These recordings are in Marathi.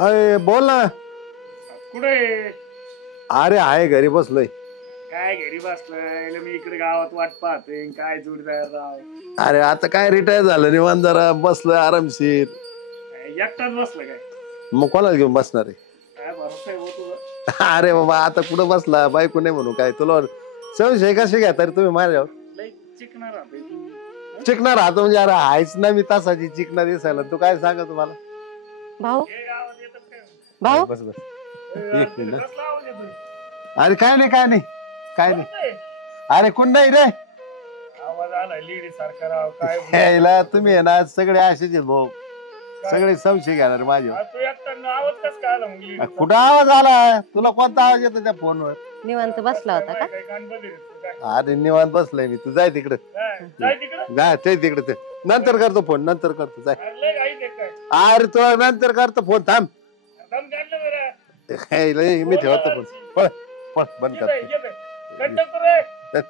अरे बोल ना. कुठे? अरे आहे घरी बसलोय. काय घरी बसलाय? मी इकडे गावात वाट पाहते. काय जोडीदार राव. अरे आता काय रिटायर झालं निवांत जरा बसलोय आरामशीर. एकटाच बसलं काय? मग कोणाला घेऊन बसणार आहे? काय भरोसा आहे तुझा? अरे बाबा आता कुठं बसला बायको नाही म्हणून काय तुला संशय कसे घ्या तरी तुम्ही माझ्यावर लय चिकणार राहते तू. चिकणार राहतो म्हणजे अरे हायच ना मी तासाची चिकणार दिसायला तू काय सांगा तुम्हाला भाऊ हे गावात येतात काय? भाऊ बस बस एक मिनिट. कसला आवाज येतोय? अरे काय नाही काय नाही काय नाही काय? अरे कोण नाही रे आवाज आला लेडी सारखा राव. काय यायला तुम्ही आहे ना सगळे असेच आहेत भाऊ सगळे संशय घेणार माझे तू एकटा आवाज कस काय आला मग लेडी? कुठं आवाज आला तुला कोणता आवाज येतो त्या फोनवर निवांत बसला होता का? काय कान बंद आहेत का काय? अरे निवांत बसलाय मी तू जाय तिकडं जाय तिकडं. जा ते तिकडे ते नंतर करतो फोन नंतर करतो जाय अरे लय घाईत आहे काय? अरे तुला नंतर करतो फोन थांब दम काढलं जरा. हे लय मी ठेवतो फोन पळ पळ बंद येत आहे, कर येत आहे. कंडक्टर आहे.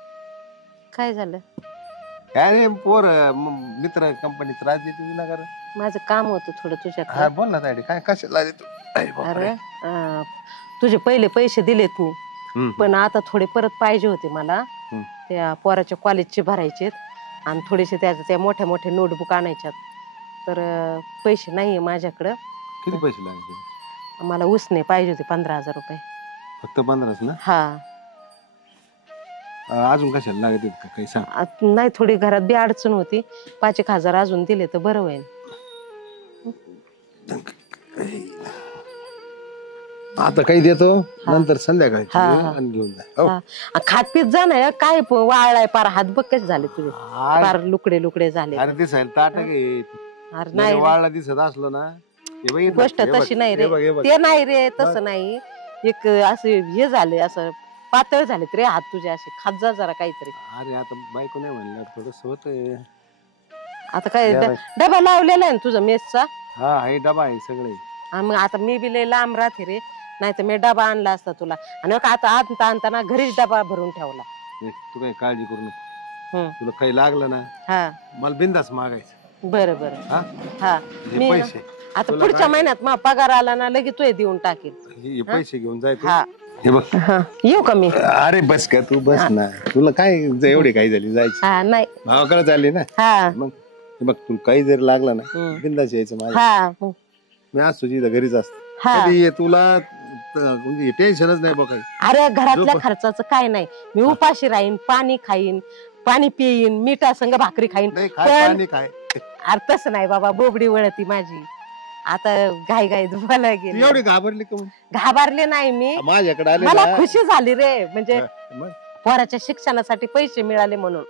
काय झालं? काय नाही पोर मित्र कंपनीत राजनीती नगर माझं काम होतं थोडं हा तुझ्याकडे. बोल ना तायडी काय कशाला आली तू अरे बापरे. अरे तुझे पहिले पैसे दिलेत मी हम्म. पण आता थोडे परत पाहिजे होते मला. हम्म. त्या पोराच्या कॉलेजचे भरायचे आणि थोडेसे त्या मोठ्या मोठ्या नोटबुक आणायच्यात तर पैसे नाहीये माझ्याकडं. किती पैसे लागले? मला उसने पाहिजे होते 15,000 रुपये. फक्त 15च ना हा अजून कशाला लागत का काही सांग. नाही थोडी घरात बी अडचण होती. 5,000 अजून दिले तर बरं होईल. आता काही देतो नंतर संध्याकाळी हा, हा. आणि घेऊन जा हो. हा. खात पीत जा ना काय वाळलाय पार हात बघ कसे झाले तुझे पार लुकडे लुकडे झाले. अरे दिसायला ताट घे अरे नाही रे. वाळला दिसत असलो ना हे बघ, हे गोष्ट बघ, तशी नाही रे हे बघ, हे बघ. ते नाही रे तसं नाही. एक असे हे झाले असं पातळ झालेत रे हात तुझे असे खात जा जरा काहीतरी. अरे आता बायको नाही म्हणलं थोडस होतंय. आता काय या बाई. डबा लावलेला आहे ना तुझा मेसचा. हा हे डबा आहे सगळे. आणि मग आता मी बी लय लांब राहते रे नाही तर मी डबा आणला असता तुला. आणि मग आता आणताना घरीच डबा भरून ठेवला. तू काही काळजी करू नको हम्म. तुला काही लागलं ना हा मला बिंदास मागायचं. बरं बरं हा हा हे मी ना- पैसे आता तुला पुढच्या काय- महिन्यात मग पगार आला ना लगेच तू देऊन टाकेल. हे पैसे घेऊन जायचं हा हे बघ. हा येऊ का मी? अरे बस का तू बस ना तुला काय एवढी काही झाली जायची हा नाही भावाकडे चालली ना हा मग हे बघ तुला काही जरी लागलं ना हम्म. बिंदास यायचं माझ्या हा मी आज तुझी इथं घरीच असतो हा कधी ये तुला म्हणजे टेन्शनच नाही बघ काही. अरे घरातल्या झोप. खर्चाचं काय नाही. मी उपाशी राहीन पाणी खाईन पाणी पिईन मिठा संग भाकरी खाईन. नाही काय पण पाणी काय अरे तसं नाही बाबा बोबडी वळती माझी. आता घाई घाई धुवायला गेली. एवढी घाबरली का मग? घाबरले नाही मी. माझ्याकडे आले मला ना. खुशी झाली रे म्हणजे मग पोराच्या शिक्षणासाठी पैसे मिळाले म्हणून.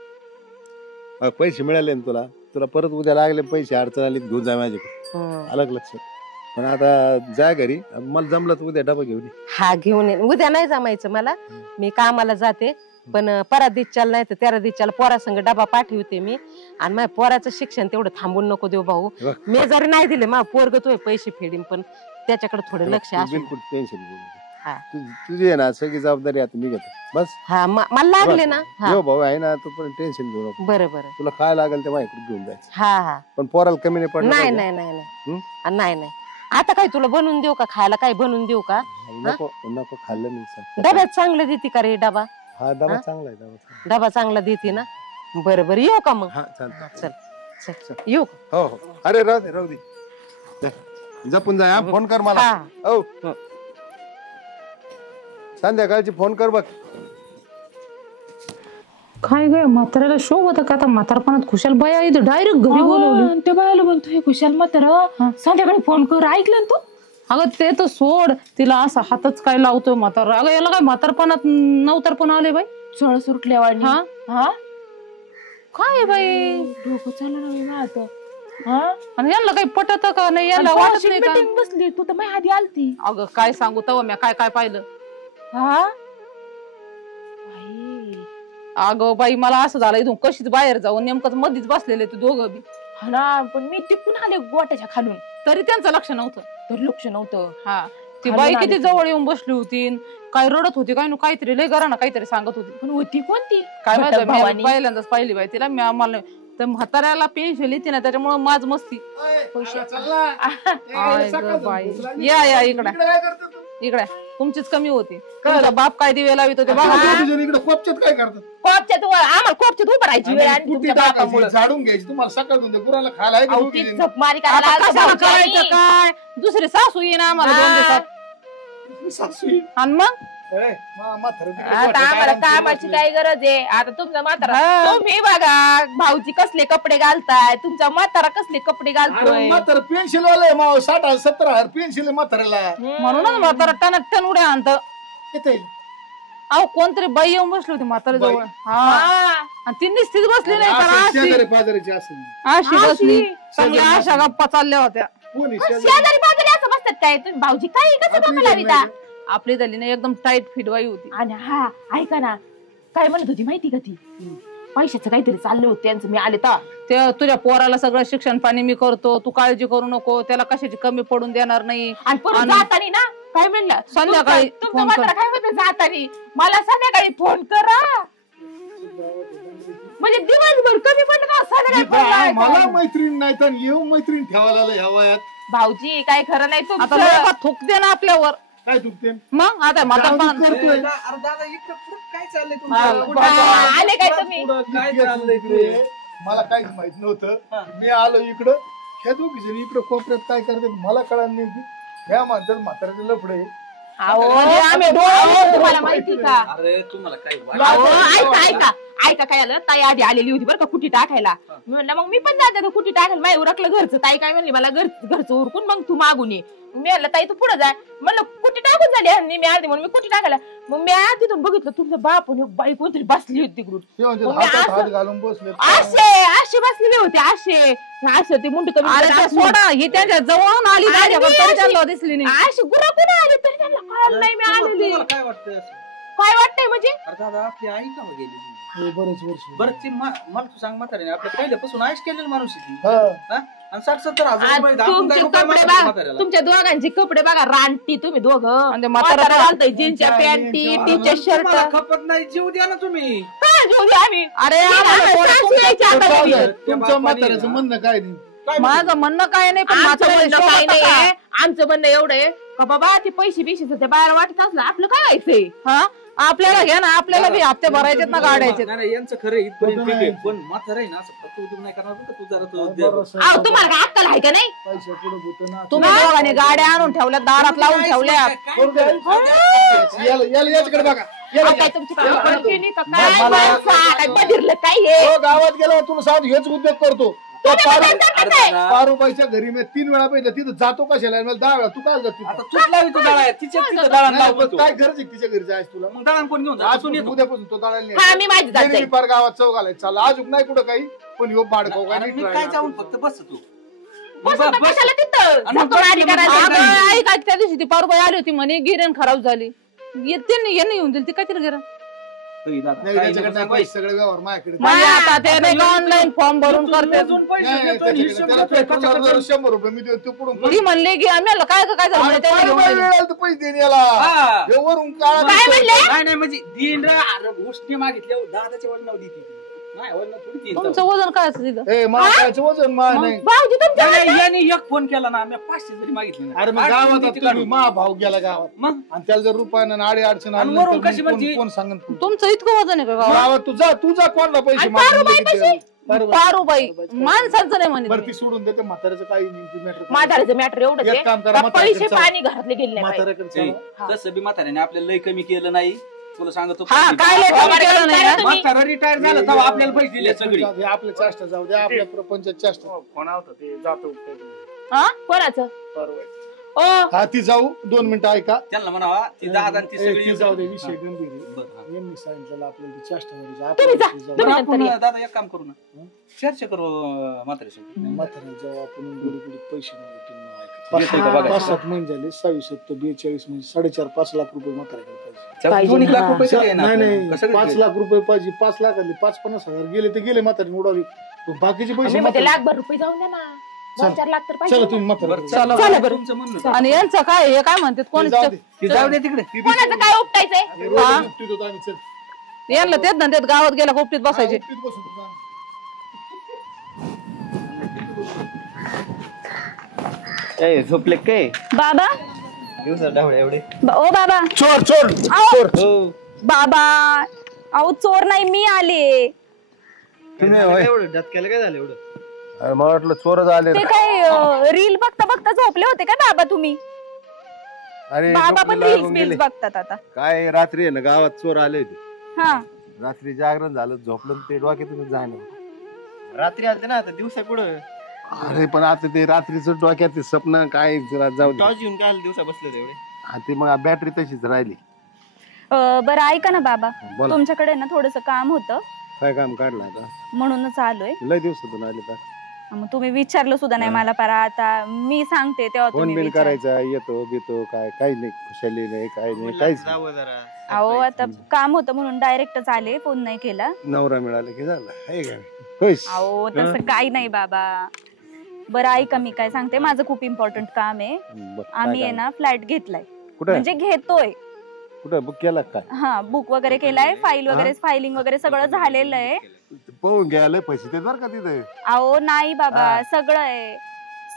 पैसे मिळाले ना तुला तुला परत उद्या लागले पैसे अडचण आली घेऊन जा माझ्याकडे हम्म. अलग लक्षात. पण आता जा घरी मला जमलं तर उद्या डबा घेऊन ये. हा घेऊन येईन. उद्या नाही जमायचं मला मी कामाला जाते पण परादिच्याला नाही तर तेरा दिच्याला पोरासंग डबा पाठवते मी. आणि माझ्या पोराचं शिक्षण तेवढं थांबून नको देऊ भाऊ. बघ. मी जरी नाही दिले मग पोरग तो पैसे फेडीन पण त्याच्याकडे थोडं लक्ष तू असू. बिलकुल टेन्शन घेऊ नको. हा. तुझी आहे ना सगळी जबाबदारी आता मी घेतो बस. हा मला लागले ना. हा जेव्हा भाऊ आहे ना तू पण टेन्शन घेऊ नको. बरं बरं तुला काय लागेल ते माझ्याकडे घेऊन जायचं हा हा पण पोराला कमी नाही पडलं नाही पाहिजे. नाही नाही नाही हम्म? नाही नाही आता काय तुला बनवून देऊ का खायला काय बनवून देऊ का? नको नको खाल्लं नाही सर. डब्यात चांगलं देते का रे डबा? हा डबा हा? चांगला आहे डबा चांगला. डबा चांगला देते ना. बरं बरं येऊ का मग? हा चालतं. चल चल येऊ का? हो हो अरे राहू दे जा. जपून जा हा फोन कर मला. हा हो संध्याकाळची फोन कर बघ. काय ग म्हाताऱ्याला शोभ होता का आता म्हातारपणात खुशाल बाया इथं डायरेक्ट घरी बोलवली. ते बायला बोलतोय खुशाल म्हातारा संध्याकाळी फोन कर ऐकलं ना तू? अगं ते तर सोड तिला असा हातच काय लावतोय म्हातारा. अगं याला काय म्हातारपणात नवतरपण आले बाई. चळ सुटल्या वाणी. हा हा काय बाई डोकं चाललं ना आता. हा आणि यांना काही पटत का नाही याला वाटत नाही का? मीटिंग बसली तू तर माझ्या आधी आलती. अगं काय सांगू तव मी काय काय पाहिलं. हा अगं बाई मला असं झालं इथून कशीच बाहेर जाऊन नेमकंच मधीच बसलेले तू दोघं बी. हा ना पण मी टिपून आले गोट्याच्या खालून तरी त्यांचं लक्ष नव्हतं. तर लक्ष नव्हतं. हा ती खालून बाई आली किती ती. जवळ येऊन बसली होती काय रडत होती काय काहीतरी लय घराना काहीतरी सांगत होती. पण होती कोणती? काय भटक माहिती भावानी. मी पहिल्यांदाच पाहिली बाई तिला मी आम्हाला तर म्हाताऱ्याला पेन्शन येते ना त्याच्यामुळे माझ मस्ती या इकडे तुमचीच कमी होती तुमचा बाप काय दिवे लावित होते बघा इकडे कोपच्यात काय करतात कोपच्यात आम्हाला कोपच्यात उभं राहायची वेळ आणि तुमच्या बापामुळं. झाडून घ्यायची तुम्हाला सकाळ गुराला खायला आहे का अहो, दोघी ती जणी? झकमारी आता करायला कशाला आलता करायचं भाऊजी. काय दुसरी सासू येईन आम्हाला 2 दिवसात सासू येईल. आणि मग ए, म्हातारं तिकडे आता गोठ्यात आम्हाला आरामशीर कामाची बसले. काय गरज आहे आता तुमचा म्हातारा हा. तुम्ही बघा भाऊजी कसले कपडे घालताय तुमचा म्हातारा कसले कपडे अरे घालतोय म्हातारं पेन्शिल वाला माव 60,000-70,000 पेन्शिल म्हाताऱ्याला म्हणूनच म्हातारा टन उड्या आणत येते अहो कोणतरी बाई येऊन बसली होती म्हातारी जवळ बाई? हा आणि ती निस्तीच बसली नाही तर असं अशी शेजारी पाजारीची असेल अशी बसली चांगल्या अशा गप्पा चालल्या होत्या कोणी शेजारी बाजारी असं बसतात काय तुम्ही भाऊजी काय कसं आपली डोकं लाविता आपली झाली ना एकदम टाईट फिटवाई होती आणि हा ऐका ना काय म्हणत होती माहिती का ती पैशाचं काहीतरी चाललं होतं त्यांचं मी आले तर ते तुझ्या पोराला सगळं शिक्षण पाणी मी करतो तू काळजी करू नको त्याला कशाची कमी पडून देणार नाही आणि परत आणि- जातानी ना काय म्हणलं संध्याकाळी तुमचं फोन म्हातारा कर. काय म्हणलं जातानी मला संध्याकाळी फोन करा म्हणजे दिवसभर कमी पडलं का संध्याकाळी फोन लावायचा. मला मैत्रीण नाही तर येऊ मैत्रीण ठेवायला ह्या वयात भाऊजी काय खरं नाही आता तुमचं लोक थुक दे ना आपल्यावर काय चुकते मग आता म्हातारपण करतोय दादा इकडं पुढं काय चाललंय हा, तुमचं? हा, आले काय तुम्ही काय चाललंय इकडे? मला काहीच माहित नव्हतं मी आलो इकडं ह्या दोघी जण इकडं कोपऱ्यात काय करतात मला कळलं नाही की ह्या म्हणतात म्हाताऱ्याचे लफडे अहो, आम्ही डोळे तुम्हाला माहिती का अरे तुम्हाला काय अहो, ऐका ऐका ऐका काय आलं ताई आधी आलेली होती बरं का कुठी टाकायला मी म्हणलं मग मी पण जाते कुठी टाकायला माझ्या उरकलं घरचं ताई काय म्हणली मला घरचं उरकून मग तू मागून ये मी म्हणलं ताई तू पुढे जाय म्हणलं कुठी टाकून झाली आणि मी आधी म्हणून मी कुठी टाकायला मग मी तिथून बघितलं तुमचा बाप आणि एक बाई कोणतरी बसली होती तिकडून मग मी हातात असं- हात घालून बसले असे बसलेले होते असे ते मुंड कमी अरे त्या सोडा ही त्यांच्या जवळून आली आणि माझ्याकडे मी तरी अशी- त्यांना दिसली नाही अशी गुराकुरा आले तरी त्यांना कळलं नाही मी आलेली तुम्हाला काय वाटतंय असं? काय वाटतंय म्हणजे अरे दादा आपली आई का गेली बरेच वर्ष बरं ती मला तू सांग म्हाताऱ्याने आपल्या पहिल्यापासून आईश केलेलं माणूस आहे ती. हा. हा? आणि 60-70 हजार रुपये आपण काय तुमचे रुपये कपडे मागायचे बघा म्हाताऱ्याला? तुमच्या दोघांचे कपडे बघा रानटी तुम्ही दोघं आणि ते म्हातारा म्हातारा घालतोय जीन्सच्या जीन्सच्या पॅन्टी आणि टीचे शर्ट तुम्हाला खपत नाही जीव द्या ना तुम्ही आम्ही अरे आम्हाला कोण- सासू यायची आता जाऊ घरी. द्या. तुमचं म्हाताऱ्याचं म्हणणं काय नाही काय माझं म्हणणं काय नाही पण आमचं म्हातारा म्हणणं काय शोभत नाहीये का? आमचं म्हणणं एवढं आहे का बाबा ते पैसे बिशेच त्या बाहेर वाटत असलं आपलं काय व्हायचंय हा आपल्याला घ्या ना आपल्याला बी हप्ते भरायचेत ना गाड्याचे नाही, नाही, यांचं खरं आहे, इथपर्यंत खोटं ठीक आहे. नाही. पण म्हातारा आहे ना असं फक्त उद्योग नाही करणार बरं का, तू जरा तो अहो तुम्हाला काय अक्कल आहे का नाही पैसे पुढे होतं ना तुम्ही दोघांनी गाड्या आणून ठेवल्या दारात लावून ठेवल्या याच्याकडे बघा याला अहो, काय घ्या. तुमची याला काय घ्या. केली का काय मला- माणसा, काय बधिरलं काय हे तो गावात गेला तुला सांग हेच उद्योग करतो तो तुम्ही पारू- काय करताय काय? पारूबाईच्या घरी मी 3 वेळा पाहिजे तिथं जातो कशाला मला 10 वेळा तू काय जातो आता तूच लावितो दळा तिच्या तिथं दळण नाही, लावतो पण काय गरज आहे तिच्या घरी जायचं तुला मग दळण कोण घेऊन आज जातो येतो उद्यापासून तो दळायला हा मी माझी जाते मी पार गावात चौक आलाय चालला अजून नाही कुठं काही पण ह्यो बाडकाव काय अरे नाही मी try काय ना. जाऊन फक्त बस तू बस आता कशाला तिथं आणि मग झकमारी बस- करायला मग- जायचं. अगं, ऐक त्या दिवशी ती पारुबाई आली होती म्हणे गिरण खराब झाली येते यांनी येऊन दिली ती काय तिला गिरण नाही, त्याच्याकडे नाही पैसे, सगळे व्यवहार माझ्याकडे म्हणजे आता ते नाही का ऑनलाईन फॉर्म भरून करते नाही, त्याला पेट्रोलला दर 100 रुपये मी देतो पुढून ती म्हणले की आम्ही म्हणलं काय काय झालं म्हणे, त्याने घेऊन पारूबाई गेली. वेळेला तर पैसे देईन याला हे वरून काळा काय म्हणले नाही नाही म्हणजे दिन गोष्टी मागितल्या दादाच्या वडिलांना देते ती. नाही वडिलांना थोडी देते. तुमचं वजन काय असं तिथं ए मागायचं वजन मा नाही भाऊजी तुमच्या नाही, याने एक फोन केला ना आम्ही 500 जरी मागितले ना. अरे मग 800 गावात देते तुम्ही काढून. मा भाव गेला गावात मग आणि त्याला जर रुपयानं आडी अडचण आणि आली वरून तर कशी मग म्हणजे- कोण सांगन पुढं? तुमचं इतकं वजन आहे का गावात? गावात तुझा कोणला पैसे आणि मागून पारूबाई लगेच कशी? पारूबाई. पारुबाई माणसाचं नाही म्हणे बरं ते. ती सोडून देते म्हाताऱ्याचं काही नाही मॅटर म्हाताऱ्याचं मॅटर एवढंच एक आहे काम करा का म्हाताऱ्याकडे पैसे चला. पाणी घरातले गेले नाही पाहिजे. म्हाताऱ्याकडे ए, चला. तसं बी म्हाताऱ्याने आपल्याला लय कमी केलं नाही तुला सांगतो हा काय लय कमी केलं नाही ना? म्हातारा रिटायर झाला तेव्हा आपल्याला पैसे दिले सगळे जाऊ दे, आपल्या चेष्टा जाऊ द्या आपल्या प्रपंचात चेष्टा फोन होता ते जातो हा? कोणाचं परवा ओ हा ती जाऊ 2 मिनिटं ऐका त्यांना म्हणावा ती दादा आणि ती ए, सगळी ती जाऊ दे विषय गंभीर बरं, हा. आहे. यांनी सांगितलं आपल्याला ती चेष्टा करायची तुम्ही जा. आपण जाऊ. तुम्ही आपण नंतर या. दादा एक काम करू ना चर्चा करू म्हाताऱ्यासोबत म्हाताऱ्याला जाऊ आपण गोडी गोडी पैसे मागू येतोय का बघा. 5-7 महिने झाले 26-42 म्हणजे 4.5-5 लाख रुपये म्हाताऱ्याकडे पाहिजे पाहिजे दोन एक लाख ना. रुपये तरी आहे ना नाही आपल्याला. नाही कसं 5 काय? लाख रुपये पाहिजे 5 लाखातले 5-50 हजार गेले ते गेले म्हातारी उडावी पण बाकीचे पैसे आम्ही म्हणते म्हातारी- लाखभर रुपये जाऊन द्या ना चल. 2-4 लाख तर पाहिजे चला ना. तुम्ही म्हाताऱ्याकडे बरं, जा. चला, चला बरं. बरं. तुमचं म्हणणं आणि यांचं काय हे काय म्हणतात कोण जाऊ दे. ती जाऊ दे तिकडे ती कोणाचं काय उपटायचंय दिवशी- रोज हा. उपटीत होतो आम्ही, चल. यांना तेच धंद्यात गावात गेला कोपटीत बसायचे हा, उपटीत बसून होतो आम्ही. ए झोपले काय बाबा दिवसा ढवळे एवढे ओ बाबा चोर चोर अहो, हो बाबा अहो चोर नाही मी आले. तुम्ही होय? एवढं डचक्याला काय झालं एवढं अरे मला वाटलं चोरच आले ते काय रील बघता बघता झोपले होते का बाबा तुम्ही? अरे बाबा पण डोक्याला रील्स लागून बिल्स गेले. बघतात आता. काय रात्री आहे ना गावात चोर आले होते. हा रात्री जागरण झालं झोपलं ते डोक्यातून जाणं. रात्री आलते ना आता दिवसा कुठं अरे पण आता ते रात्रीचं डोक्यात ते स्वप्न काय जरा जाऊ दे. टॉर्च घेऊन काय आलं दिवसा बसले तेवढे हा, ते मग बॅटरी तशीच राहिली. बरं ऐका ना बाबा बोला. तुमच्याकडे ना थोडस काम होतं काय काम काढलं आता म्हणूनच आलोय. लय दिवसातून आले तर मग तुम्ही विचारलं सुद्धा नाही मला पारा आता मी सांगते तेव्हा फोन तुम्ही बिल विचार. करायचा येतो बितो काय काही नाही खुशाली नाही काही नाही काहीच नाही. जावं जरा अहो आता काम होतं म्हणून डायरेक्टच आले फोन नाही केला. नवरा मिळाला की झालं आहे का खुश. अहो तसं काही नाही बाबा. बरं ऐका मी काय सांगते माझं खूप इम्पॉर्टंट काम आहे. बरं, काय आम्ही आहे काम? ना फ्लॅट घेतलाय कुठे म्हणजे घेतोय. कुठे बुक केला काय हा बुक वगैरे केलाय फाईल वगैरे फायलिंग वगैरे सगळं झालेलं आहे. पाहून घ्यायला पैसे देत बरं का तिथे अहो नाही बाबा सगळं आहे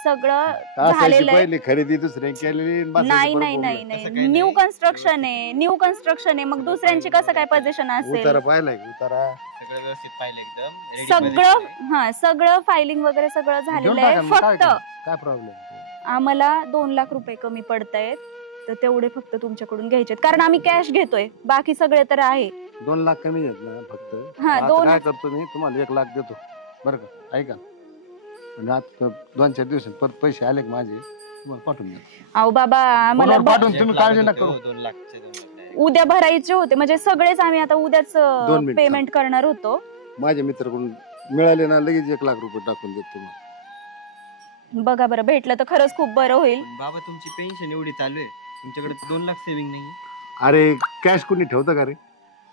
सगळं असायची झालेलं आहे. पहिली खरेदी दुसऱ्या केलेली आणि बसायची नाही परत नाही बोलून. नाही तसं नाही काही न्यू नाही. कन्स्ट्रक्शन आहे न्यू कन्स्ट्रक्शन आहे मग दुसऱ्यांची कसं काय पोझिशन असेल. उतारा पाहिलाय उतारा सगळं व्यवस्थित पाहिलं एकदम ready सगळं मध्ये. हा सगळं फायलिंग वगैरे सगळं घेऊन झालेलं टाका आहे. ना, काय फक्त काय प्रॉब्लेम आम्हाला 2 लाख रुपये कमी पडतायत तर तेवढे फक्त तुमच्याकडून घ्यायचे कारण आम्ही कॅश घेतोय बाकी सगळे तर आहे. 2 लाख कमी आहेत ना फक्त. हा, आता 2 काय करतो मी तुम्हाला 1 लाख देतो बरं का ऐका म्हणजे आता 2-4 दिवसात परत पैसे आले की माझे तुम्हाला पाठवून देतो. अहो बाबा आम्हाला बरोबर पाठवून तुम्ही एक लाख काळजी होते, नका करू. हो, 2 लाखचे 2 लाख direct. उद्या भरायचे होते म्हणजे सगळेच आम्ही आता उद्याच 2 मिनिटं. पेमेंट करणार होतो. माझ्या मित्राकडून मिळाले ना लगेच 1 लाख रुपये टाकून देतो तुम्हाला. बघा बरं भेटलं तर खरंच खूप बरं होईल. पण बाबा तुमची पेन्शन एवढी चालू आहे तुमच्याकडे 2 लाख सेव्हिंग नाही अरे कॅश कोणी ठेवतं का रे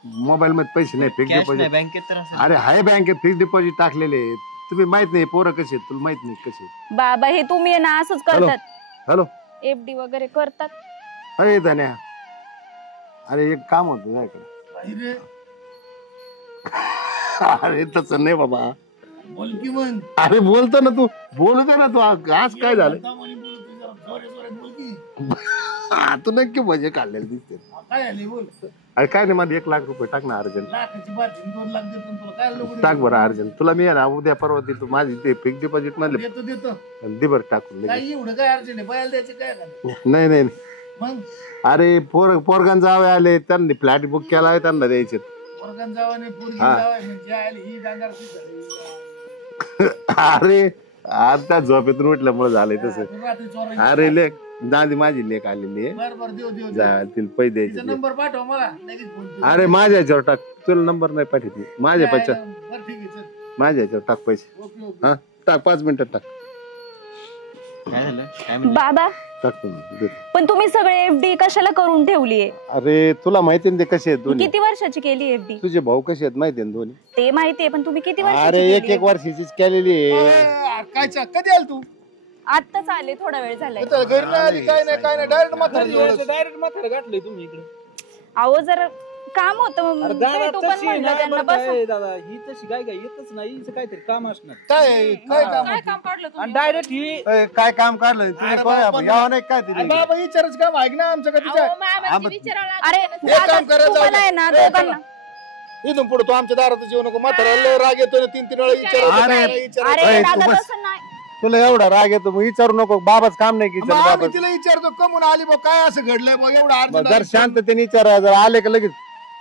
मोबाईल मध्ये पैसे नाही फिक्स कॅश नाही डिपॉझिट. बँकेत तर असेल. अरे हाय बँकेत फिक्स डिपॉझिट टाकलेले आहेत. तुम्ही माहित नाही पोरं कसे आहेत तुला माहित नाही कसे आहेत. बाबा हे तुम्ही आहे ना असंच करतात. हॅलो एफडी वगैरे करतात. अरे धन्या अरे एक काम होतं माझ्याकडे. अरे तसं नाही बाबा बोल की मग अरे बोलतो ना तू बोलतो ना तू आज काय झालं तू नक्की मजे काढलेले दिसते. काय आली बोल अरे काय नाही मला 1 लाख रुपये टाक ना अर्जंट. लाखाची बाजी 2 लाख देतो तुला काय लोक टाक बरं अर्जंट तुला मी आहे ना उद्या परवा तू माझी ते फिक्स डिपॉझिट मधले देतो देतो दे बरं टाकून काय लगेच. एवढं काय अर्जंट आहे बायला द्यायचं काय नाही नाही नाही मग अरे पोरगान जावे आले त्यांनी फ्लॅट बुक केला आहे त्यांना द्यायचे. वर्गात जावा नाही पोरगी हा. जावा म्हणजे आली ही डांगर झाली अरे आता झोपेतून उठल्यामुळे झालंय तसं. तू रात्री चोराची अरे लेख दादी माझी लेख आलेली आहे बर बर देऊ देऊ जा तिला पैसे तिचा द्यायचे. नंबर पाठव मला लगेच फोन करू. अरे माझ्या याच्यावर टाक तुला नंबर नाही पाठवते माझ्या पैसा बरं ठीक आहे चल माझ्या याच्यावर टाक पैसे ओके ओके हा टाक 5 मिनिटात टाक काय झालं काय म्हणले बाबा टाकतो ना, देतो. पण तुम्ही सगळे एफडी कशाला करून ठेवलीये? अरे तुला माहिती ना ते कसे आहेत दोन्ही किती वर्षाची केली एफडी? तुझे भाऊ कसे आहेत माहिती ना दोन्ही. ते माहितीये पण तुम्ही किती अरे वर्षाची 1-1 वर्षाचीच केलेली आहे. काय कधी आल तू आत्ताच आले थोडा वेळ झालाय. इथं घरी नाही आली काय नाही डायरेक्ट म्हातारी डायरेक्ट म्हातारा गाठलंय तुम्ही इकडे. अहो जर काम होतं मग अरे दादा भेटू पण तशी म्हणलं नाही त्यांना बरं बस. काय दादा ही तशी काय काय येतच नाही हिचं काहीतरी काम असणार काय काय काम काय काम काढलं आणि तुम्ही? डायरेक्ट ही ए, काय काम काढलं तुम्ही अरे कोण बाबा, आहे? यावं नाही काय अरे तरी बाबा विचारच काम ऐक ना आमचं का तिच्या अहो, मामाची आम- विचारावं लागतं. अरे एक दादा, काम करा, जाऊ तुम्हाला दे. आहे ना ए, दोघांना इथून पुढे तू आमच्या दारात येऊ नको म्हाताऱ्याला लय राग येतो ना 3-3 वेळा अरे, विचार अरे ए, दादा तू बस. तसं नाही. तुला एवढा राग येतो मग विचारू नको बाबाच काम नाही की चल आम्ही बाबा तिला विचारतो कमून आली बा काय असं घडलंय बा एवढं मग अर्जंट जर शांततेने विचारा जर आले का लगेच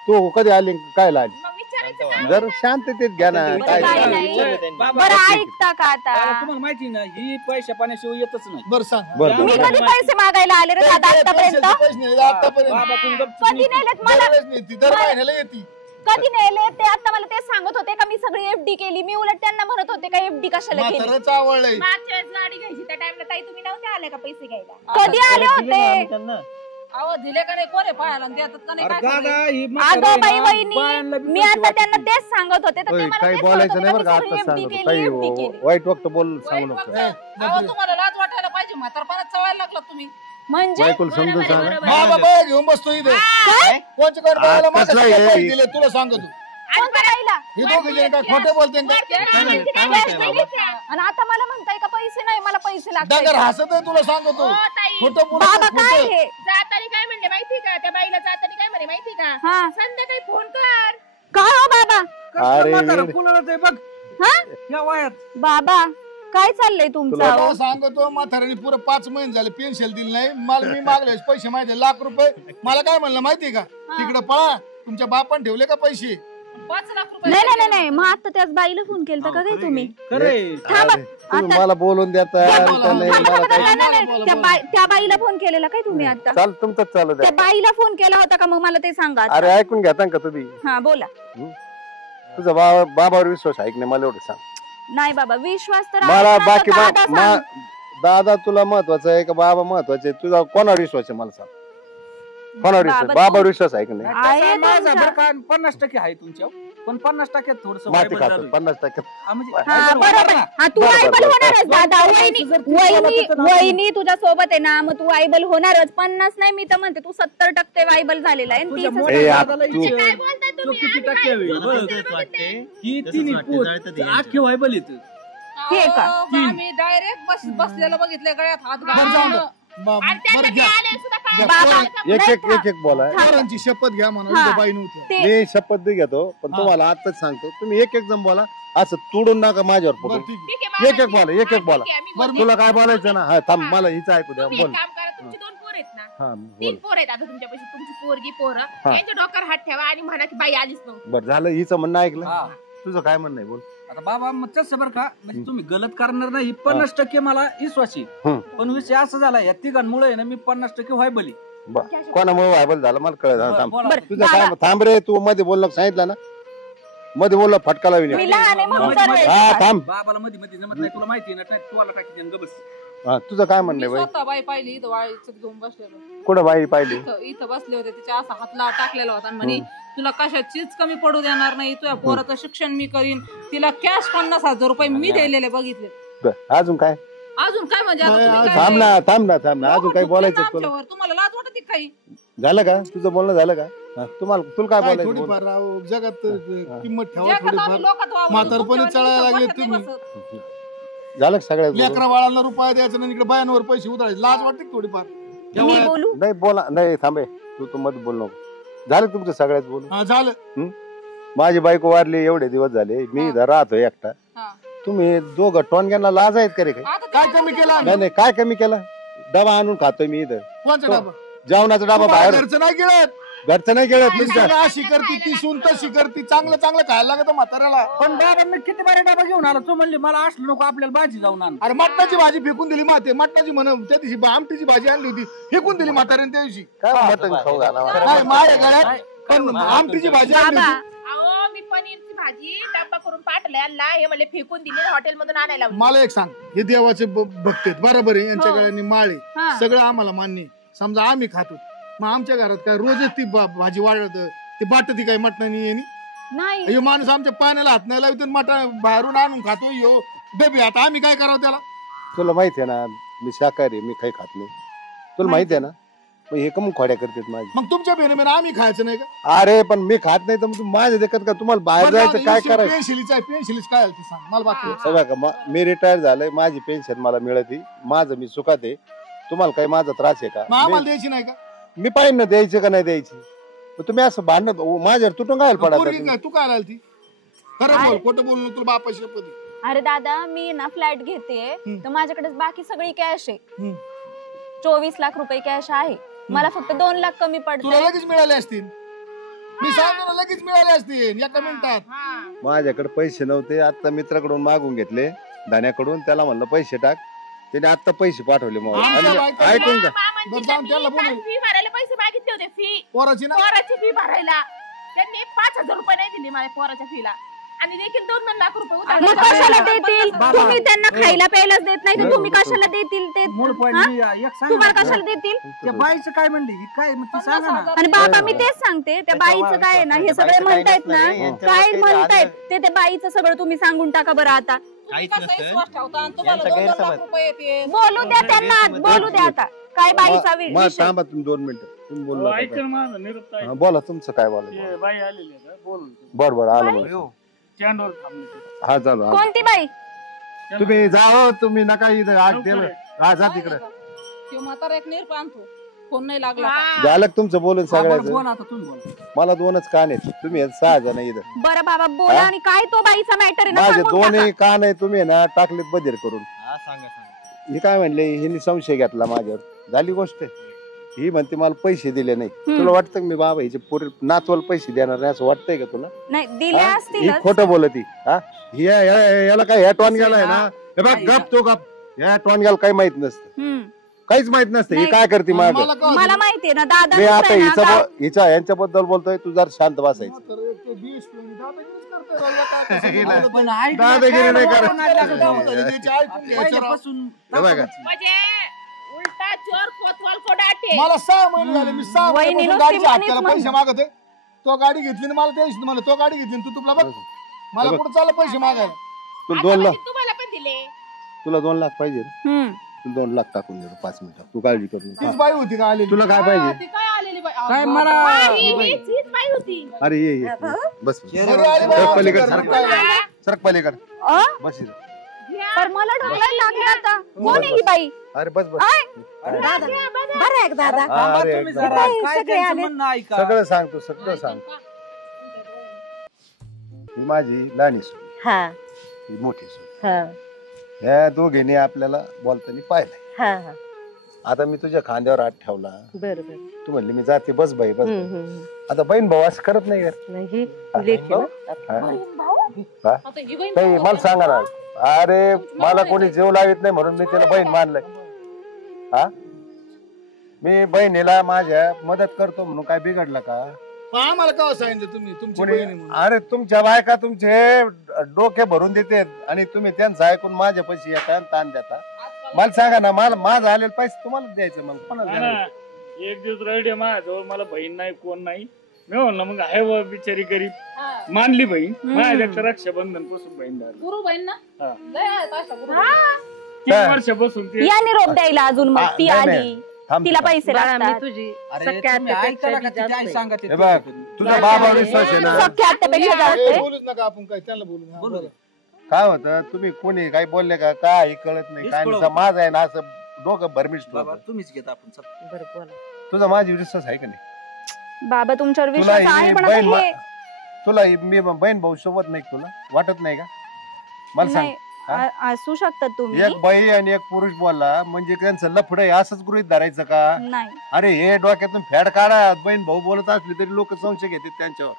तू कधी आली काय आली मग विचारायचं काय? जर शांततेत घ्या ना बरं, काय काय झालं? नाही. विचारलं त्यांनी. बाबा बरं ऐकता का दादा, आता? तुम्हाला माहिती ना ही पैशा पाण्याशिवाय येतच नाही बरं सांग बरं मी बरं कधी पैसे मागायला आले रे दादा आतापर्यंत? पैसे नाही आतापर्यंत बाबा तुम्ही गप्प कधी नेलेत मला? दरवेळेस नाही ती दर महिन्याला येते कधी नेले ते आता मला तेच सांगत होते का मी सगळी एफडी केली. मी उलट त्यांना म्हणत होते का एफडी कशाला केली. म्हातारच आवडलंय मागच्या वेळेस गाडी घ्यायची त्या टाइमला ताई तुम्ही नव्हते आले का पैसे घ्यायला? कधी आले दिले ना आम्ही होते? त्यांना. अहो दिले का नाही कोणे पाहायला आणि देतात का नाही अरे काय दादा खबर? ही अगं म्हातारी बाई ना, वहिनी बायांना बी मी पैसे आता वाटत त्यांना नाही. तेच सांगत होते तर ते ओय, मला काही तेच बोलायचं म्हणत नाही होते बरं का का मी आता सगळी सांगतो FD काही केली, FD केली. वाईट वक्त बोल सांगू वाईट नको बघता. अहो तुम्हाला लाज वाटायला पाहिजे म्हातारपणात चवायला लागला तुम्ही. म्हणजे बायकोला समजून सांग बाबा बाय घेऊन बसतो इथं कोणच्या कडे बायाला कसलं म्हातारीला आहे? पैसे दिले तुला सांगतो कोणत्या बाईला? हे दोघे जण काय खोटे बोलते का? आणि आता मला म्हणताय का पैसे नाही, मला पैसे लागतात. डगर हसत आहे तुला सांगतो. हो, ताई. खोटं बोलत बाबा आहे, काय खोटं. हे? जातानी काय म्हणले माहिती का? त्या बाईला जातानी काय म्हणे माहिती का? हा. संध्याकाळी फोन कर. काय हो बाबा? अरे कुणाला ते बघ हा या वयात. बाबा काय चाललंय तुमचं? तुला अहो? सांगतो म्हाताऱ्याने पुरं 5 महिने झाले पेन्शन दिली नाही. मला मी मागले पैसे माहिती ₹1,00,000. मला काय म्हणलं माहितीये का? तिकडे पळा, तुमच्या बापान ठेवले का पैसे? 5 लाख रुपये. नाही नाही नाही, मग आता त्याच बाईला फोन केलता का काय तुम्ही? खरे थांबा तुम्ही आता मला बोलून देता बोला, का नाही, थांबा, मला थांबा, काय- नाही, नाही, नाही. त्या बाईला फोन केलेला काय तुम्ही आता? चाल तुमचंच चालू द्या. त्या बाईला फोन केला होता का मग मला ते सांगा आता. अरे ऐकून घेता का तुम्ही? हा बोला. तुझा बाबावर विश्वास आहे की नाही मला एवढं सांग. नाही बाबा विश्वास तर मला आहे, पण बाकी आता दादा सांग. दादा तुला महत्वाचं आहे का बाबा महत्वाचे आहे? तुझा कोणावर विश्वास आहे मला सांग. कोणावर विश्वास? बाबा, बाबावर विश्वास आहे की नाही? आहे माझा तुमचा. बरं का 50% आहे तुमच्यावर, पण 50% थोडस माती खातो 50%. हा बरोबर. हा तू आयबल होणारच दादा. वहिनी तुझ्या सोबत आहे ना, मग तू आयबल होणारच. 50 नाही, मी तर म्हणते तू 70% आयबल झालेला आहे. आणि 30 ए, आता तू काय बोलताय तुम्ही? किती आम्ही टक्के काय होईल? बोलतो? बरं. तेच वाटते ही तसंच तिन्ही वाटतं, जळतं ते. आख्खे व्हायबल येत. हे का? आम्ही डायरेक्ट बसलेलं बघितलं, गळ्यात हात बरं जाऊ घालून. दे. आणि त्यांना बरं ते घ्या. आले सुद्धा काय बाबा, बोलायचं? एक बोला. पोरांची शपथ घ्या म्हणा. हा. इथं बाई नव्हती. ते मी शपथ बी घेतो पण तुम्हाला आताच सांगतो तुम्ही एक जण बोला. असं तुडून नका माझ्यावर बरं पडून. ठीक आहे. ठीक आहे, एक बोला एक हा, बोला. ठीक आहे, मी बरं, बोलते. तुला काय बोलायचं ना? हा थांब हा. मला हिचं ऐकू द्या. तुम्ही बोल. एक काम करा, तुमची 2 पोर आहेत ना, हा 3 बोल. पोर आहेत आता तुमच्यापाशी, तुमची पोरगी पोरं, हा. यांच्या डोक्यावर हात ठेवा आणि म्हणा की बाई आलीच नव्हती. बरं झालं हिचं म्हणणं ऐकलं. हा. तुझं काय म्हणणं आहे बोल. आता बाबा मग तसं बरं का, म्हणजे तुम्ही गलत करणार नाही 50% मला विश्वास आहे. हं. पण विषय असा झाला या तिघांमुळे आहे ना मी 50% व्हायबली. कोणामुळे व्हायबल झालं मला कळत. हा, थांब. बरं, तुझं काय थांब रे. तू मध्ये बोललो सांगितलं ना. मध्ये बोललो फटका लावून मी लहान आहे म्हणून हा, सर्व हा थांब. बाबाला मध्ये मध्ये जमत नाही, तुला माहिती आहे ना, तुला टाकी गबस. हा तुझं काय म्हणणं मी आहे बाई? स्वतः बाई पाहिली इथं वाळीचं घेऊन बसलेलो. कुठं बाई पाहिली? इथं बसले होते, तिच्या असा हातला टाकलेला होता आणि म्हणे तुला कशाचीच कमी पडू देणार नाही, तुझ्या पोराचं शिक्षण मी करीन. तिला कॅश 50,000 रुपये मी दिलेले बघितले. बरं, अजून काय? अजून काय म्हणजे आता नाही, तुम्ही काय थांब ना थांब ना अजून काय बोलायचं तुला? आमच्यावर? तुम्हाला लाज वाटते का काही? झालं का तुझं बोलणं झालं का? हा, तुला काय काय बोलायचं बोल. थोडीफार राव, जगात किंमत ठेवा जगात आम्ही थोडीफार. लोकात वावरतो, म्हातारपणी तुमच्यावानी चढायला इथं लागले बसत तुम्ही. नाही बसत. झालं का सगळ्यात बोलून? लेकरा बाळांना रुपया द्यायचा नाही, इकडे बायांवर पैसे उतरायचे. लाज वाटते का थोडीफार? मी बोलू? नाही बोला नाही थांबे तू मध्ये बोल नको. झालं तुमचं सगळ्यात बोलून? हा झालं. माझी बायको वारली एवढे दिवस झाले. मी इथं राहतोय एकटा. हा. तुम्ही दोघं टोनग्यांना लाज आहेत का रे काही? आता काय ते कमी केलं नाही आम्ही? नाही काय कमी केलं? डबा आणून खातोय मी इथं. कोणचा डबा? जेवणाचा डबा बाहेर घरचं नाही गेलं. घरचं नाही गेलं ती तुमच्या. अशी करती, ती सुन तशी करती. चांगलं चांगलं खायला लागत म्हाताऱ्याला. पण बाबा मी किती बारे डबा घेऊन आलो, तू म्हणली मला असलं नको, आपल्याला भाजी जाऊन आण. अरे मटणाची भाजी फेकून दिली माते. मटणाची म्हण त्या दिवशी आमटीची भाजी आणली होती, फेकून दिली म्हाताऱ्याने त्या दिवशी. काय मटण खाऊ घाला मला? नाही माझ्या घरात पण आमटीची भाजी आणली बाबा होती. अहो मी पनीरची भाजी डब्बा करून पाठवले यांना, हे म्हणले फेकून दिले हॉटेल मधून आणायला लावली. मला एक सांग, हे देवाचे भक्त आहेत बरोबर आहे. यांच्या गळ्यांनी माळे हा. सगळं आम्हाला मान्य आहे. समजा आम्ही खातो, मग आमच्या घरात काय रोजच ती भाजी वाढत ती बाटती काय मटणानी येणी? नाही ह्यो माणूस आमच्या पाण्याला हात नाही लावतो, मटण बाहेरून आणून खातो. ह्यो डबे, आता आम्ही काय करावं त्याला? तुला माहिती आहे ना मी शाकाहारी आहे, मी काही खात नाही. तुला माहिती आहे ना मग हे कम खोड्या करतात माझी. मग तुमच्या बेन आम्ही खायचं नाही का? अरे पण मी खात नाही तर मग माझ्या देखत का तुम्हाला बाहेर जायचं काय करायचं? पेन्शिलीच आहे, पेन्शिलीच काय आहे ते सांग मला. बाकी सगळं का मी रिटायर झालोय, माझी पेन्शन मला मिळते, माझं मी सुखात आहे. तुम्हाला काही माझा त्रास आहे मग आम्हाला का? द्यायची नाही का? मी पाहिजे ना द्यायची का नाही द्यायची. मग तुम्ही असं भांडण माझ्यावर तुटून काय पोरगी पडा? काय तू काय आली ती? खरं बोल, खोटं बोल नको. तुला बापाशी शपथ आहे. अरे दादा मी ना फ्लॅट घेते तर माझ्याकडे बाकी सगळी कॅश आहे. हम्म. 24 लाख रुपये कॅश आहे. मला फक्त 2 लाख कमी तुला पडते. लगेच मिळाले असतील. मी सांगतो ना, लगेच मिळाले असतील एका मिनिटात. माझ्याकडे पैसे नव्हते, आता मित्राकडून मागून घेतले धान्याकडून. त्याला म्हणलं पैसे टाक, त्याने आता पैसे पाठवले मग. आमच्या बायकोला- ऐकून का? बरं, जाऊन त्याला बोलू. फी भरायला पैसे मागितले होते, फी पोराची ना पोराची फी भरायला. त्यांनी 5,000 रुपये नाही दिले माझ्या पोराच्या फीला, आणि देखील 2 लाख रुपये मग उधार. कशाला देतील? बाबा. तुम्ही त्यांना खायला प्यायलाच देत नाही तर तुम्ही कशाला देतील ते? मूळ पॉईंट हा? मी एक सांग तुम्हाला ना. कशाला देतील? त्या बाईचं काय म्हणली ही काय मग ती सांगा ना. 50,000 आणि बाबा मी तेच सांगते, त्या बाईचं काय आहे ना, हे सगळे म्हणतायत ना, काय म्हणतायत ते त्या बाईचं सगळं तुम्ही सांगून टाका बरं आता. तुम्ही काहीच कसा नसतं. विश्वास ठेवता आणि तुम्हाला यांचा 2 लाख गैरसमज. रुपये येते. बोलू द्या त्यांना, बोलू द्या आता. काय बाईचा मग विषय? थांबा तुम्ही 2 मिनिटं. तुम्ही बोलला ऐक होता. ना माझं निरोप हा, बोला तुमचं काय बोला ते बाई आलेली आहे का? बोल बर बर आलं मग. स्टँडवर थांबले ते. हा चालू हा. कोणती बाई? तुम्ही जा हो, तुम्ही नका इथं आज दिलं. हा जा तिकडे किंवा म्हातारा एक निरप आणतो फोन नाही लागला का? झालं का तुमचं बोलून हा, बरं, सगळ्याचं. बोल आता तुम्ही बोल. मला 2च कान आहेत, तुम्ही आहेत 6 जण इथं. बरं बाबा बोला. हा? आणि काय तो बाईचा मॅटर आहे ना, माझे सांगून टाका. दोन्ही कान आहे, तुम्ही ना टाकलेत बधीर करून. हा सांगा सांगा. हे काय म्हणले, हिने संशय घेतला माझ्यावर, झाली गोष्ट. ही म्हणते मला पैसे दिले नाही. तुला वाटतं का मी बाबा हिचे पुरे नातवाला पैसे देणार नाही असं वाटतंय का तुला? नाही दिले हा? ही असतीलच. खोटं बोलती. हा याला काय ह्या टॉन गेलाय ना, हे बघ गप तो गप. ह्या टॉन गेला काही माहित नसतं, हम्म. काहीच माहित नसतं. ही नाही. काय करते माझं. मला काय मला माहितीये ना दादा मी आता दुसरा आहे ना, हिचा यांच्याबद्दल बोलतोय, तू जर शांत बसायचं. पण ऐक ना, दादागिरी काय नाही बोलू करत. नाही लागत. पहिल्यापासून म्हणजे उलटा चोर कोतवाल को डाटे. मला 6 महिने झाले, मी 6 वहिनी महिन्यापासून नुसती गाडीच्या म्हणीच हप्त्याला पैसे म्हणते. मागत आहे. तो गाडी घेतली ना, मला त्या दिवशी म्हणलं तो गाडी घेतली ना, तू तुला बघ मला बघ. कुठं चाललं पैसे मागायला. तुला आता 2 लाख, म्हणजे तुम्हाला पण दिले. तुला 2 लाख पाहिजे ना? हम्म. तुला 2 लाख टाकून देतो 5 मिनिटात. तू काळजी करू तीच नको. बाई होती का आलेली? तुला काय पाहिजे? ती काय आलेली बाई? काय अगं, मला हीच बाई होती. अरे ये बस बरी आली बाई, सरक पलीकडे, आमच्या सरक घरात काय? सरक पलीकडे अ? बस इथं. पण मला ढकलायला लागले आता. कोण आहे ही बाई? अरे बस बस. बरं आहे का दादा? हा, थांबा अरे तुम्ही एकदम. जरा. काय काय सगळे त्यांचं आले? म्हणणं ऐका. सगळं सांगतो, सगळं सांगतो. ही माझी लहानी सून, हा ही मोठी सून. हा ह्या दोघींनी आपल्याला बोलताना पाहिलंय. हा हा आता मी तुझ्या खांद्यावर हात ठेवला, बरं बरं. तू म्हणली मी जाते, बस बाई बस. हम्म. आता बहीण भाऊ असं करत नाही यार. नाही लेखी ना. हा? हा? आता ही बहीण नाही मला सांगा ना. अरे मला कोणी जीव लावित नाही म्हणून मी तिला बहीण मानलंय. हा मी बहिणीला माझ्या मदत करतो म्हणून काय बिघडलं का? आम्हाला काय सांगितलं तुम्ही तुमची कोणी बहीण आहे म्हणून? अरे तुमच्या बायका तुमचे डोके भरून देते आणि तुम्ही त्यांचं ऐकून माझ्या पैसे येता आणि ताण देता. मला सांगा ना, मला माझं आलेले पैसे तुम्हाला द्यायचे, मग कोणाला नाही द्यायचे? ना, एक दिवस रडे माझ्याजवळ, मला बहीण नाही कोण नाही. मी म्हणलं मग आहे बा बिचारी गरीब. मानली बहीण माझ्या रक्षाबंधन पासून बहीण झाली. गुरु बहीण ना हा. लय आहेत अशा गुरु. 3 वर्षापासून ते या निरोप द्यायला अजून मग ती नाही, नाही. आली. थांब, तिला थांब. पैसे बाळा, मी लागतात. तुझी अरे सख्या तुम्ही आत्यापेक्षा ऐका ना, बी का ती आई जास्त सांगत हे बघ, तुझा बाबा विश्वास आहे ना. सख्या आत्यापेक्षा जास्त ए, आहे. बोलूच नका आपण काय त्यांना बोलू. हा, बोलू बोला. काय होतं, तुम्ही कोणी काही बोलले का काय कळत नाही. हेच काय कळत नाही. माझं आहे ना असं डोकं भरमिष्ट बाबा होतं. तुम्हीच घेता आपण चल. बरं बोला. तुझा माझी विश्वास आहे का नाही? बाबा तुमच्यावर तुला विश्वास आहे ही पण आता बहीण हे तुला मी बहीण भाऊ सोबत नाही का? तुला वाटत नाही का? मला सांग. नाही हा? असू शकतात तुम्ही. एक बाई आणि एक पुरुष बोलला म्हणजे त्यांचं लफड आहे असंच गृहीत धरायचं का? नाही अरे हे डोक्यातून फॅड काढा. बहीण भाऊ बोलत असले तरी लोक संशय घेतात त्यांच्यावर.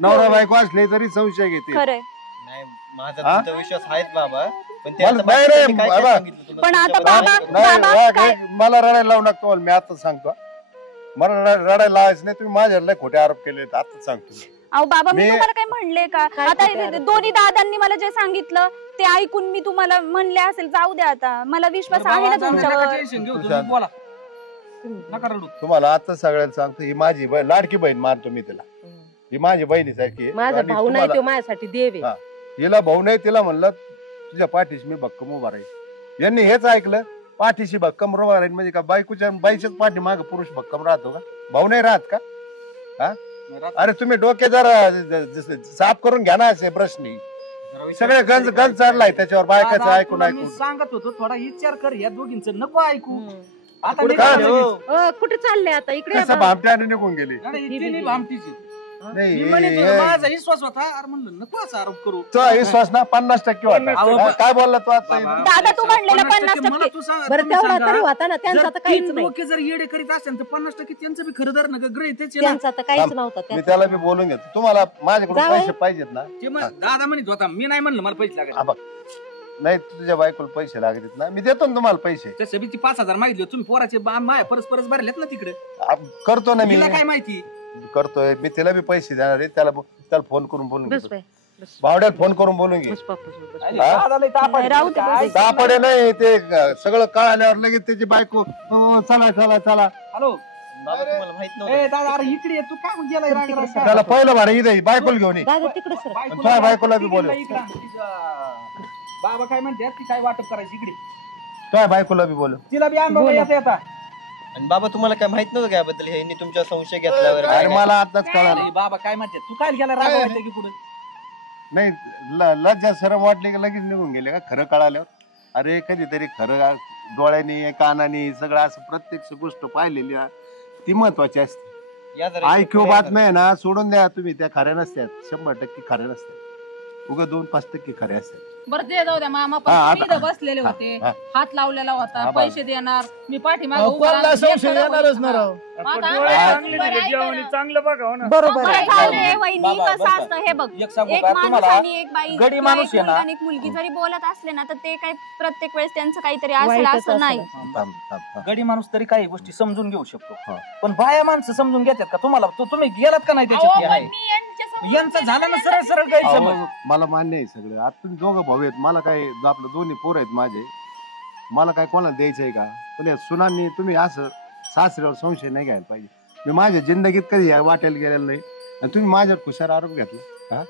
नवरा बायको असले तरी संशय घेते. खरंय. नाही माझा हा? तुमचा विश्वास आहेच बाबा, पण मला त्यांचं नाही रे, बाकीच्यांनी काय काय बाबा. सांगितलं तुला पण आता तुमच्याबद्दल? बाबा- नाही बाबा काय- मला रडायला लावू नका तुम्हाला. मी आता सांगतो, मला रडायला लावायचं नाही. तुम्ही माझ्यावर लय खोटे आरोप केले आता सांगतो. अहो बाबा मी मी- तुम्हाला काय म्हणले का? काय आता खोटे आरोप? दोन्ही दादांनी मला जे सांगितलं ते ऐकून मी तुम्हाला म्हणले असेल जाऊ द्या आता. मला विश्वास आहे ना बाबा, जाऊ नका तुमच्यावर. टेन्शन घेऊ, तू तुम्ही शांत. बोला. नका रडू. तुम्हाला आता सगळ्यांना सांगतो, ही माझी लाडकी बहीण मानतो मी तिला. ही माझी बहिणीसारखी आहे. माझा आणि भाऊ नाही तुम्हाला- तो माझ्यासाठी देव आहे. हा. हिला भाऊ नाही, तिला म्हणलं तुझ्या पाठीशी मी भक्कम उभा राहील. यांनी हेच ऐकलं, पाठीशी भक्कम उभा राहील म्हणजे का बाईच्याच पाठी माग पुरुष भक्कम राहतो का? भाऊ नाही राहत का? हा अरे तुम्ही डोके जरा साफ करून घ्या ना असे प्रश्न. सगळे गंज गंज चढलाय त्याच्यावर बायकाचं दादा, ऐकून तुला मी ऐकून. सांगत होतो थोडा विचार कर, या दोघींचं नको ऐकू. आता कुठं निघा काय लगेच. हो? कुठे चालले आता? इकडे कसं आता. भामट्याने निघून गेली. नाही, तिन्ही भामटीची. नाही, मी म्हणत होतो, हे- माझा विश्वास होता. अरे म्हणलं नको असा आरोप करू. तो विश्वास ना 50% होता. अहो, हा, काय बोलला तू आता? बाबा, दादा, तू म्हणलेलं 50% 50%. मला तू सांग, बरं तुम्ही तेवढा सांगा. तरी होता ना, त्यांचा जर आता काहीच तीन नाही. डोके जर येडे करीत असेल तर 50% त्यांचं बी खरं धरणं ग्रहित त्याचे ना. त्यांचा आता काहीच थांब. नव्हता. मी त्यांचा. त्याला बी बोलून घेतो. तुम्हाला माझ्याकडून जावई. पैसे पाहिजेत ना? ते मग दादा म्हणत होता, मी नाही म्हणलं मला पैसे हा लागले. बघ, नाही तुझ्या बायकोला पैसे लागतात ना, मी देतो ना तुम्हाला पैसे. तसे बी ती 5,000 मागितले तुम्ही पोराचे माया परस भरलेत ना तिकडे. करतो ना मी. तिला काय माहिती. करतोय मी. तिला बी पैसे देणार आहे. त्याला फोन करून बोलून बस घेतो. बाई, बस. भावड्यात फोन करून बोलून घे. बस बापू, बस. अरे, हा? दादा लय ताप आहे. राहू दे, काय? बस. सापडे नाही ते सगळं कळाल्यावर लगेच त्याची बायको चला चला चला. हॅलो बाबा तुम्हाला माहित ए नव्हतं. दादा, अरे इकडे ये. तू काय गेलाय राग त्याला पहिलं भाडं इथे बायकोला घेऊन ये. दादा तिकडे सर. तुझ्या बायकोला बी बोलव. बाबा काय म्हणते ती काय वाटप करायची इकडे. तुझ्या बायकोला बी बोलव. तिला बी अनुभव येता येता. आणि बाबा तुम्हाला काय माहित नव्हतं का याबद्दल? ह्यांनी तुमच्या संशय घेतल्यावर अरे मला आताच कळालं. अरे बाबा काय म्हणते तू काय गेला रागावायचं की पुढे? नाही लज्जा शरम वाटली की लगेच निघून गेले का खरं कळाल्यावर? अरे कधीतरी खरं डोळ्यानी कानानी सगळं असं प्रत्यक्ष गोष्ट पाहिलेली ती महत्वाची असते. या जरा ऐकू बातम्या आहे ना सोडून द्या तुम्ही, त्या खऱ्या नसतात, 100% खऱ्या नसतात, उगा 2-5% खऱ्या असतात. बरं ते जाऊ द्या मामा, पण हा, तुम्ही इथं बसलेले होते, हात लावलेला होता, पैसे देणार, मी पाठीमागे उभा कोणाला राहून संशय हे सगळं येणारच ना होईल. राव. आता डोळे आम्हाला चांगले दिले बरं जेवण ऐका ना. चांगलं बघावं ना. बरोबर आहे. काय झालंय वहिनी, बाबा, कसं बरं असतं हे बघ, एक सांगू एक का माणूस तुम्हाला? आणि एक बाई गडी किंवा माणूस एक आहे ना. मुलगा आणि एक मुलगी जरी बोलत असले ना तर ते काही प्रत्येक वेळेस त्यांचं काहीतरी असेल वाईटच असं नाही. थांब, थांब, थांब. गडी माणूस तरी काही गोष्टी समजून घेऊ शकतो, हा. पण बाया माणसं समजून घेतात का तुम्हाला? तुम्ही गेलात का नाही अहो, त्याच्यात? पण आहे. मी यांच्यासमोर यांचं झालं ना सरळ सरळ गैरसमज. अहो, मला मान्य आहे सगळं. आता तुम्ही दोघं भाऊ आहेत, मला काय आपलं दोन्ही पोर आहेत माझे, मला काय कोणाला द्यायचंय का? पण या सुनांनी तुम्ही असं सासऱ्यावर संशय नाही घ्यायला पाहिजे. मी माझ्या जिंदगीत कधी वाटेल गेलेलं नाही आणि तुम्ही माझ्यावर खुशार आरोप घेतला. हा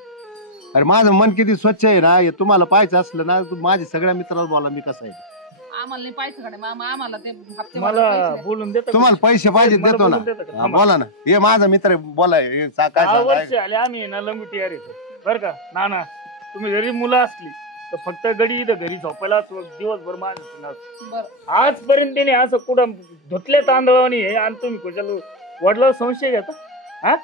अरे माझं मन किती स्वच्छ आहे ना, हे तुम्हाला पाहायचं असलं ना माझ्या सगळ्या मित्राला बोला मी कसं आहे. आम्हाला नाही पाहिजे कडे मामा, आम्हाला ते हप्ते मला पैसे बोलून देता का? तुम्हाला पैसे पाहिजे मला देतो ना. बोलून देता का? हा, थांबा. बोला ना, हे माझा मित्र आहे, बोला हे काय 10 सांगा. वर्ष आले आम्ही ना लंगुटी यार येतो बरं का नाना. तुम्ही जरी मुलं असली तर फक्त गडी इथं घरी झोपायला दिवसभर माझ्या. बरं. आजपर्यंत त्याने असं कुठं धुतले तांदळावणी हे आणि तुम्ही कुशाला वडिलावर संशय घेता? हा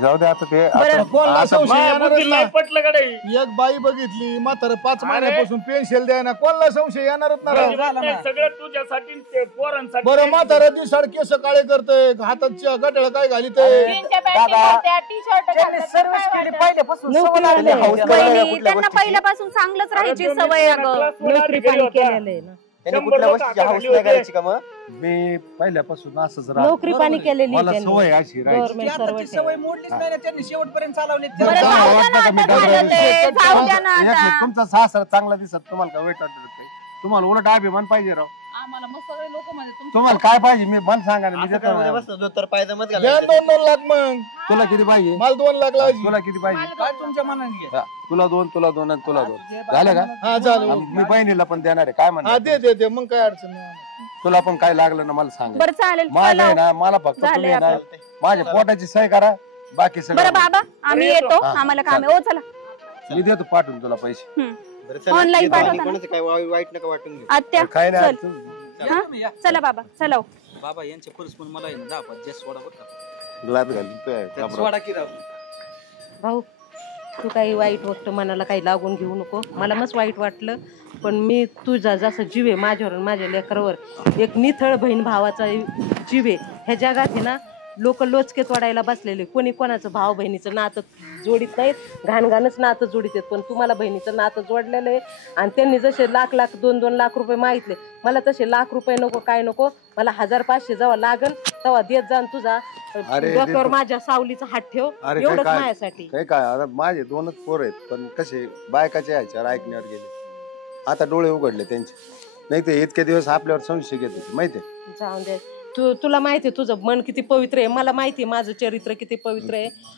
जाऊ दे आता ते बरं, कोणाला आता- संशय माझ्या येणारच बुद्धीला नाही. नाही पटलं कडे. एक बाई बघितली म्हातारं 5 अरे. महिन्यापासून पेन्शन द्यायना, कोणाला संशय येणारच ना राव. झालं ना. सगळं तुझ्यासाठी ते पोरांसाठी. बरं म्हातारं दिसाड केस काळे करतय, हाताच्या गटळ काय घाली ते. जीन्सच्या पॅन्टी दादा, घालत्या, टी-शर्ट त्यांनी घालत्या, सर्व्हिस काय केली वाटतं? पहिल्यापासून नोकरी सवय लागली. लागली. हौस करायला करायला वहिनी, कुठल्या त्यांना गोष्टीची? पहिल्यापासून चांगलंच राहायची अरे सवय आहे दोन्ही अगं. नोकरी पाणी केलेलं आहे ना. त्यांनी 100 कुठल्या लोकं गोष्टीची आता हौस खाली नाही होते. करायची का मग? मी पहिल्यापासून असंच राहतो. नोकरी पाणी केलेली मला त्यांनी. सवय अशी राहायची. गव्हर्नमेंट ती आताची सर्वंट सवय आहे. मोडलीच नाही ना त्यांनी, शेवटपर्यंत चालवली. बरं, जा, जाऊ द्या वाटतं ना, का मी आता डबल झालं ते. दिसतो? जाऊ द्या ना एक आता. मिनिट, तुमचा सासरा चांगला दिसत तुम्हाला काय वाईट वाटत काही? तुम्हाला उलट अभिमान पाहिजे राव. आम्हाला मग सगळे लोक म्हणजे तुम्हाला काय पाहिजे मी मन सांगा ना, मी असं देतो काय ना. उद्यापासून धोतर पायजमाच द्या घालायचं. 2 लाख मग. तुला किती पाहिजे? मला 2 लाख लावायची. तुला किती पाहिजे? काय तुमच्या मनाने घे. हा, तुला 2 तुला 2 आणि तुला 2 झालं का? हा चालेल. मी बहिणीला पण देणार आहे. काय हा म्हणणार? दे मग काय अडचण नाही. तुला पण काय लागलं ना मला सांग. बरं चालेल, माझं आहे चला. ना, मला फक्त झालंय तुम्ही आहे ना, आपलं. माझ्या पोटाची सही करा, बाकी बरं सगळं बाबा, आम्ही बरं, येतो, हा, आम्हाला काम आहे. ओ चला. मी देतो पाठवून तुला पैसे. बरं, चला, Online येतो आम्ही. पाठवता ना? कोणाचं काय वाईट नका वाटून घेऊ. आत्या काय नाही चल. अडचण. या तुम्ही, या. चला बाबा, चला. बाबा यांचे पुरुष पण मला आहे ना 10-5 जास्त सोडा बरं का. ग्लास घालून तू आहे, त्यात घाबरत. सोडा की राव. भाऊ तू काही वाईट गोष्ट मनाला काही लागून घेऊ नको. मला मस्त वाईट वाटलं, पण मी तुझा जसा जीव आहे माझ्यावर आणि माझ्या लेकरावर, एक निथळ बहीण भावाचा जीव आहे. ह्या जगात आहे ना लोक लोचके तोडायला बसलेले, कोणी कोणाचं भाव बहिणीचं नातं जोडीत नाहीत, घाणघाणच नातं जोडीत आहेत. पण तुम्हाला बहिणीचं नातं जोडलेलं आहे. आणि त्यांनी जसे लाख 2-2 लाख रुपये मागितले, मला तसे लाख रुपये नको, काय नको. मला 1500 जेव्हा लागल तेव्हा देत जा. आणि तुझा अरे, डोक्यावर देतो. माझ्या सावलीचा हात ठेव, अरे, एवढंच काय- माझ्यासाठी. काय काय आता माझे 2च पोर आहेत, पण कसे बायकाचे ह्याच्यावर ऐकण्यावर गेले. आता डोळे उघडले त्यांचे, नाही ते इतके दिवस आपल्यावर संशय घेत होते माहितीये. जाऊन दे. तुला माहिती आहे तुझं मन किती पवित्र आहे, मला माहिती आहे माझं चरित्र किती पवित्र आहे.